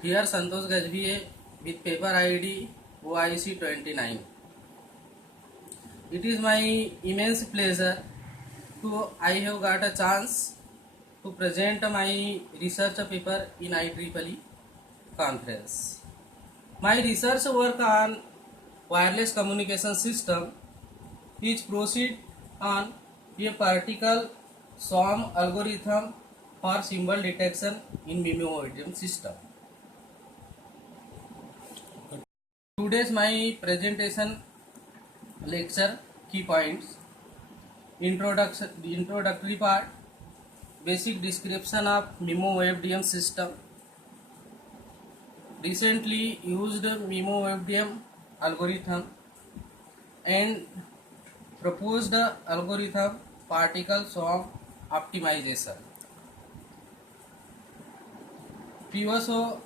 Here Santosh Gajbhiye with paper ID OIC 29. It is my immense pleasure to I have got a chance to present my research paper in IEEE conference. My research work on wireless communication system is proceed on a particle swarm algorithm for symbol detection in MIMO system. Today's my presentation lecture key points: introduction, the introductory part, basic description of MIMO FDM system, recently used MIMO FDM algorithm, and proposed algorithm particle swarm optimization. PSO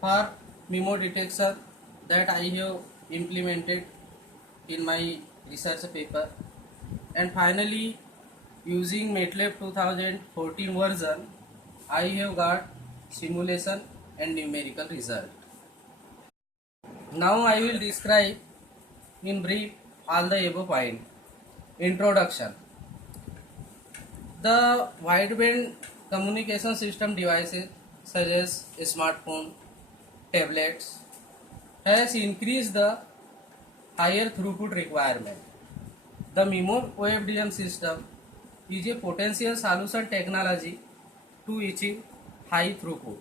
for MIMO detection that I have implemented in my research paper, and finally using MATLAB 2014 version I have got simulation and numerical result. Now I will describe in brief all the above point. Introduction. The wideband communication system devices such as smartphone, tablets has increased the higher throughput requirement. The MIMO OFDM system is a potential solution technology to achieve high throughput.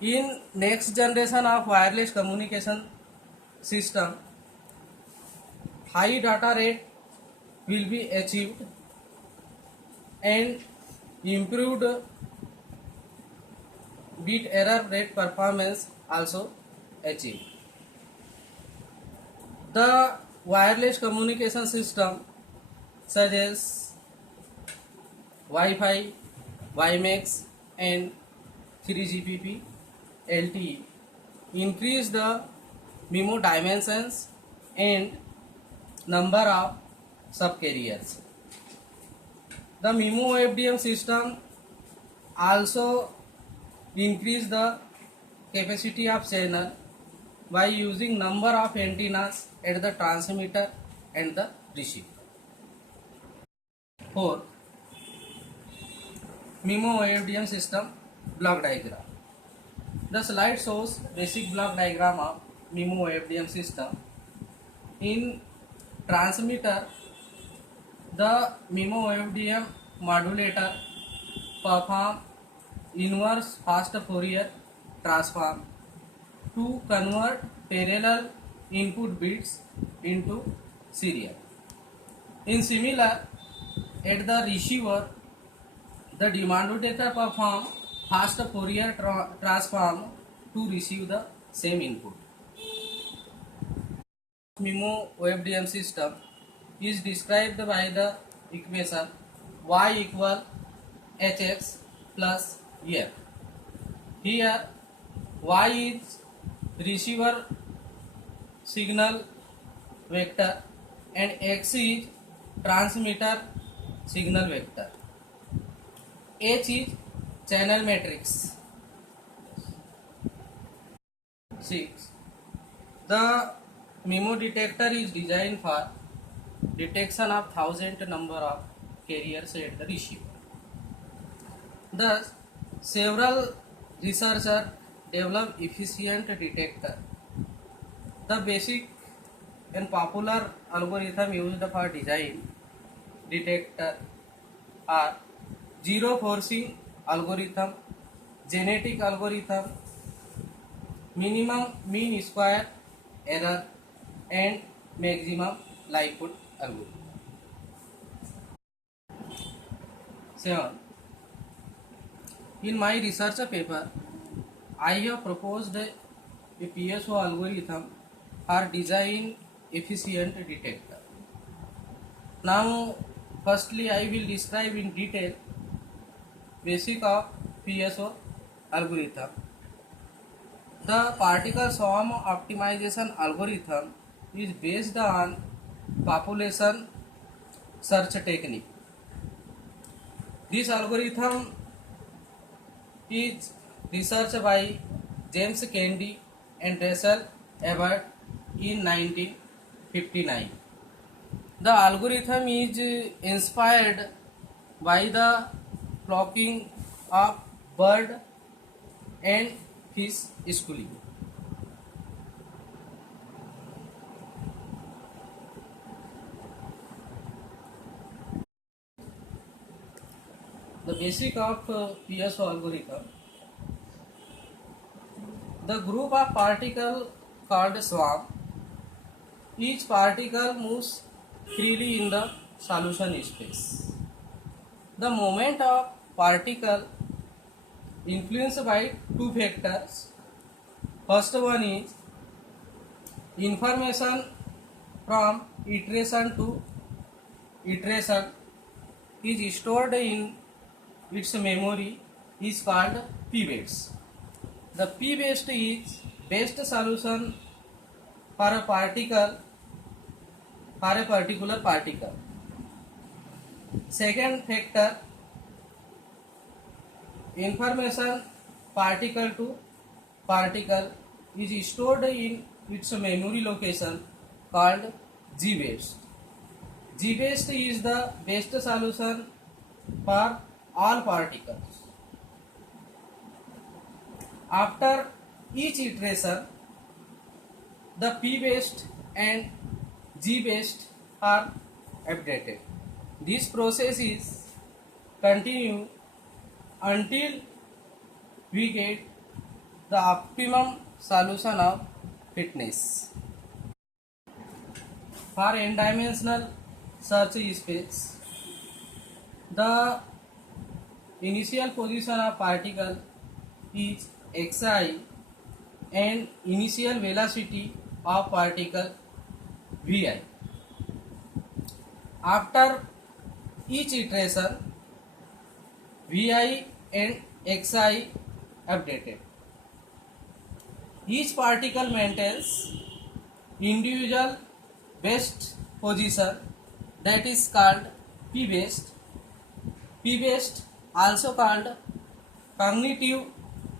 In next generation of wireless communication system, high data rate will be achieved and improved bit error rate performance also achieved. The wireless communication system such as Wi-Fi, WiMAX and 3GPP LTE increase the MIMO dimensions and number of subcarriers. The MIMO FDM system also increase the capacity of channel by using number of antennas at the transmitter and the receiver. 4. MIMO FDM system block diagram. The slide shows basic block diagram of MIMO FDM system. In transmitter, the MIMO FDM modulator perform inverse fast Fourier transform to convert parallel input bits into serial. In similar, at the receiver, the demodulator perform fast Fourier transform to receive the same input. MIMO OFDM system is described by the equation y equal hx plus f. Here y is receiver signal vector and x is transmitter signal vector. H is channel matrix. 6. The MIMO detector is designed for detection of 1000 number of carriers at the receiver. Thus, several researchers develop efficient detector. The basic and popular algorithm used for design detector are zero forcing algorithm, genetic algorithm, minimum mean square error, and maximum likelihood algorithm. 7. In my research paper, I have proposed a PSO algorithm for design efficient detector. Now, firstly, I will describe in detail basic of PSO algorithm. The particle swarm optimization algorithm is based on population search technique. This algorithm is research by James Kennedy and Russell Ebert in 1959. The algorithm is inspired by the flocking of bird and fish schooling. The basic of PSO algorithm. The group of particles called swarm. Each particle moves freely in the solution space. The moment of particle influenced by two factors. First one is information from iteration to iteration is stored in its memory is called p-base. The p-base is best solution for a particle for a particular particle. Second factor, information particle to particle is stored in its memory location called g-base. G-base is the best solution for all particles. After each iteration, the p-based and g-based are updated. This process is continue until we get the optimum solution of fitness. For n-dimensional search space, the initial position of particle is xi and initial velocity of particle vi. After each iteration, vi and xi updated. Each particle maintains individual best position, that is called p-based. P-based also called cognitive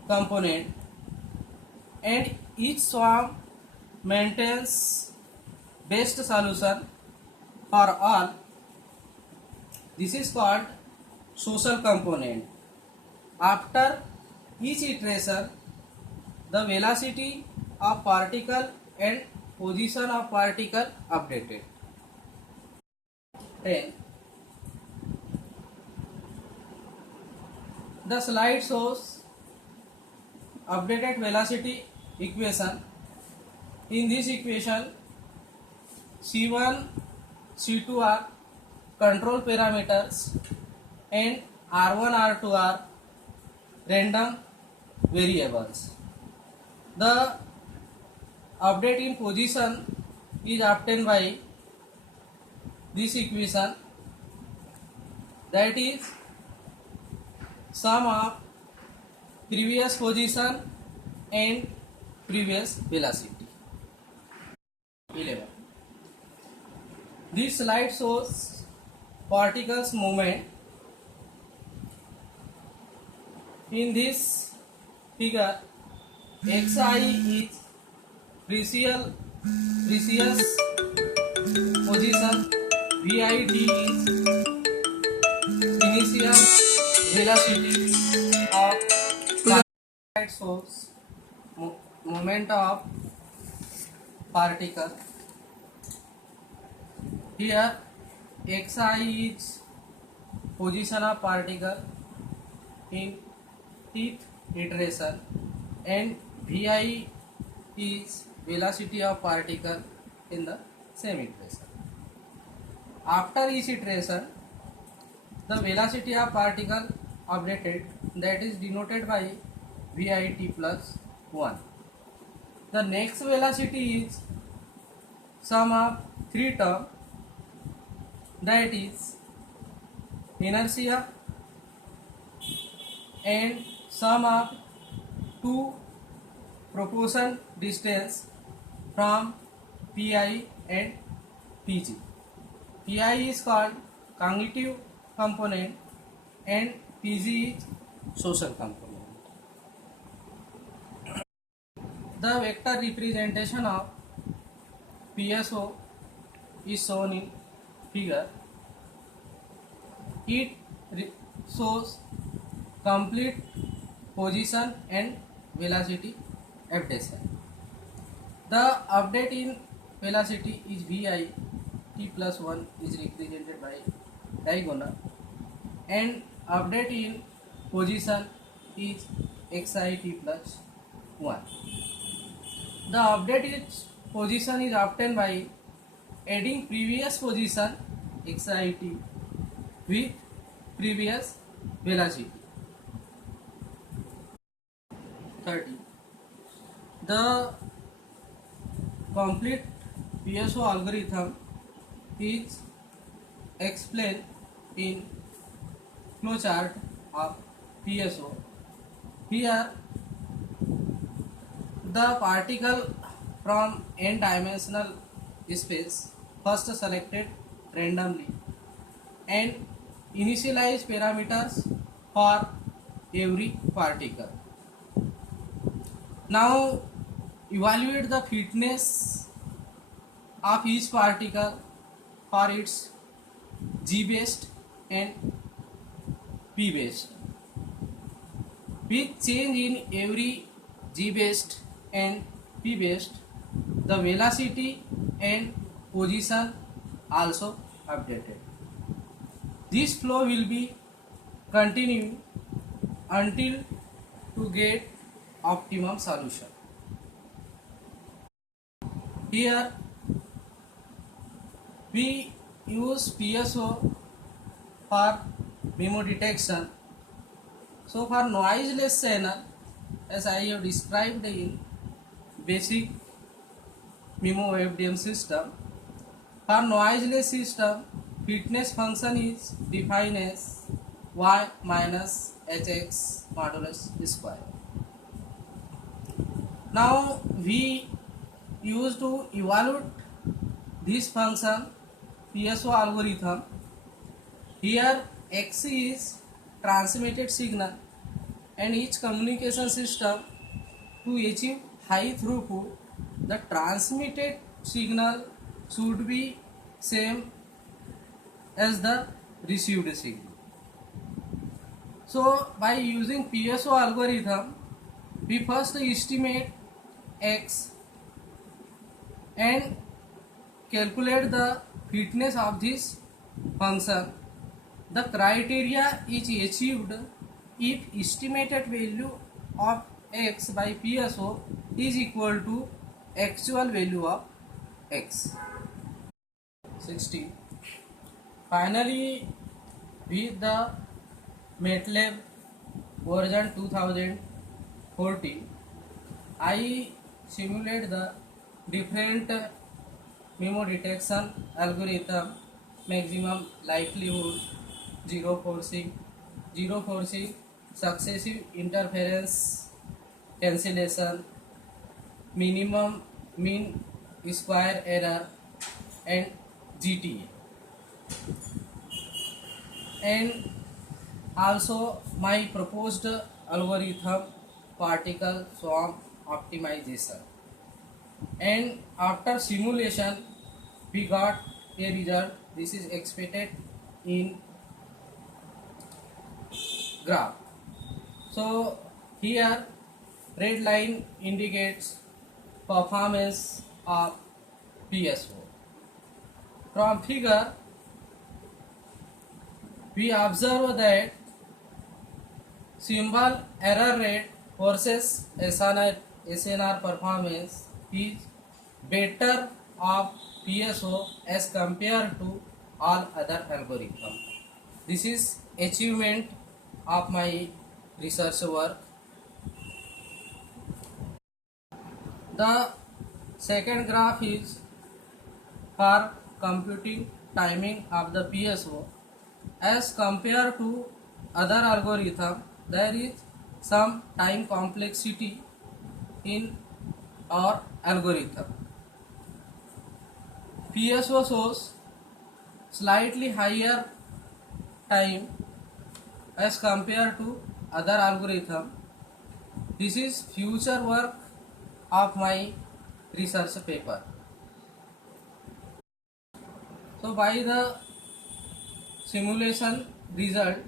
component, and each swarm maintains best solution for all. This is called social component. After each iteration, the velocity of particle and position of particle updated. 10. The slide shows updated velocity equation. In this equation, C1, C2 are control parameters and R1, R2 are random variables. The update in position is obtained by this equation, that is sum of previous position and previous velocity. 11. This slide shows particles movement. In this figure, xi is previous position, vid is initial velocity of slide shows moment of particle. Here xi is position of particle in each iteration and vi is velocity of particle in the same iteration. After each iteration, the velocity of particle updated, that is denoted by vit plus 1. The next velocity is sum of three terms, that is inertia and sum of two proportion distance from pi and pg. Pi is called cognitive component and pg is social component. The vector representation of PSO is shown in figure. It shows complete position and velocity updation. The update in velocity is Vi, t plus 1 is represented by diagonal, and update in position is xi t plus 1. The update in position is obtained by adding previous position xi t with previous velocity. 30. The complete PSO algorithm is explained in flowchart of PSO. Here, the particle from n-dimensional space first selected randomly and initialize parameters for every particle. Now evaluate the fitness of each particle for its G-based and P-based. With change in every G-based and P-based, the velocity and position also updated. This flow will be continuing until to get optimum solution. Here we use PSO for memo detection. So for noiseless channel, as I have described in basic memo FDM system, for noiseless system, fitness function is defined as y minus hx modulus square. Now we use to evaluate this function PSO algorithm. Here x is transmitted signal, and each communication system, to achieve high throughput, the transmitted signal should be same as the received signal. So by using PSO algorithm, we first estimate x and calculate the fitness of this function. The criteria is achieved if estimated value of x by PSO is equal to actual value of x. 16. Finally, with the MATLAB version 2014, I simulate the different memo detection algorithm, maximum likelihood, zero forcing, successive interference cancellation, minimum mean square error, and GTA. And also my proposed algorithm, particle swarm optimization. And after simulation we got a result. This is expected in graph. So here red line indicates performance of PSO. From figure we observe that symbol error rate versus SNR performance is better of PSO as compared to all other algorithms. This is achievement of my research work. The second graph is for computing timing of the PSO. As compared to other algorithm, there is some time complexity in our algorithm. PSO shows slightly higher time as compared to other algorithm. This is future work of my research paper. So by the simulation result,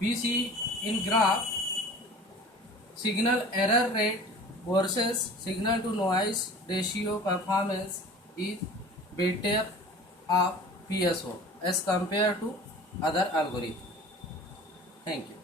we see in graph signal error rate versus signal to noise ratio performance is better of PSO as compared to other algorithm. Thank you.